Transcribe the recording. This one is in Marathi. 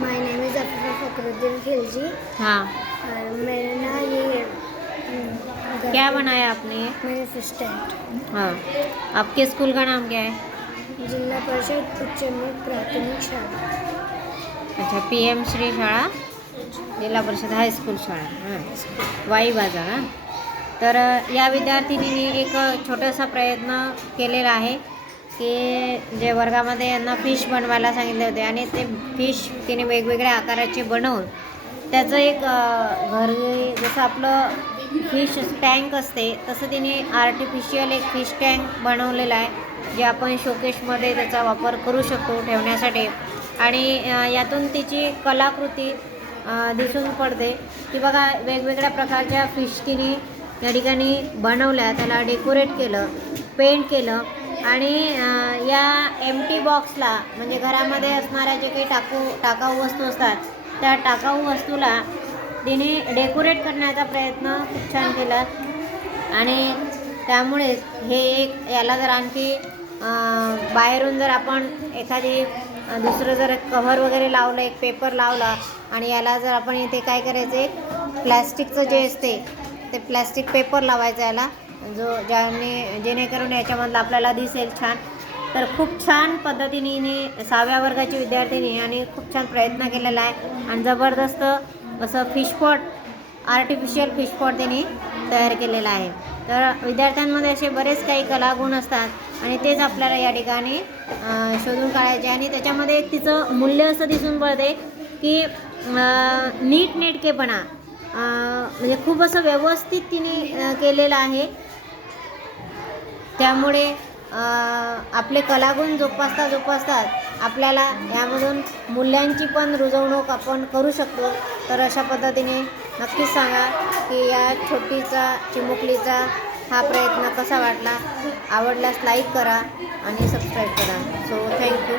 My name is Afifa Fakhruddin Khilji. हाँ, मैंने ना ये क्या बनाया आपने ये? मैंने फिश टैंक। हाँ, आपके स्कूल का नाम क्या है? जिल्हा परिषद उच्च प्राथमिक शाळा। अच्छा, PM श्री शाळा जिल्हा परिषद हायस्कूल शाळा, हां, वाई बाजार. हां, तर या विद्यार्थिनीने एक छोटासा प्रयत्न केलेला आहे की जे वर्गामध्ये यांना फिश बनवायला सांगितले होते आणि ते फिश तिने वेगवेगळ्या आकाराचे बनवून त्याचं एक घरी जसं आपलं फिश टँक असते तसं तिने आर्टिफिशियल एक फिश टँक बनवलेला आहे, जे आपण शोकेशमध्ये त्याचा वापर करू शकतो ठेवण्यासाठी. आणि यातून तिची कलाकृती दिसून पडते की बघा, वेगवेगळ्या प्रकारच्या फिश तिने या ठिकाणी बनवल्या, त्याला डेकोरेट केलं, पेंट केलं. आणि या एम्प्टी बॉक्सला म्हणजे घरामध्ये असणाऱ्या जे काही टाकाऊ वस्तू असतात त्या टाकाऊ वस्तूला तिने डेकोरेट करण्याचा प्रयत्न खूप छान केला. आणि त्यामुळे हे एक याला जर आणखी बाहेरून जर आपण एखादी दुसरं जर कव्हर वगैरे लावलं, एक पेपर लावला आणि याला जर आपण इथे काय करायचं, एक प्लॅस्टिकचं जे असते ते प्लॅस्टिक पेपर लावायचा याला, जेणेकरून याच्यामधलं आपल्याला दिसेल छान. तर खूप छान पद्धतीने 6व्या वर्गाची विद्यार्थिनी आणि खूप छान प्रयत्न केलेला आहे आणि जबरदस्त असं फिशपॉट, आर्टिफिशियल फिशपॉट तिने तयार केलेला आहे. तर विद्यार्थ्यांमध्ये असे बरेच काही कलागुण असतात आणि तेच आपल्याला या ठिकाणी शोधून काढायचे. आणि त्याच्यामध्ये एक तिचं मूल्य असं दिसून पडते की नीटनेटकेपणा, म्हणजे खूप असं व्यवस्थित तिने केलेलं आहे. त्यामुळे आपले कलागुण जोपासतात आपल्याला यामधून मूल्यांची पण रुजवणूक आपण करू शकतो. तर अशा पद्धतीने नक्कीच सांगा की या छोटीचा चिमुकलीचा हा प्रयत्न कसा वाटला. आवडल्यास लाईक करा आणि सबस्क्राईब करा. So thank you.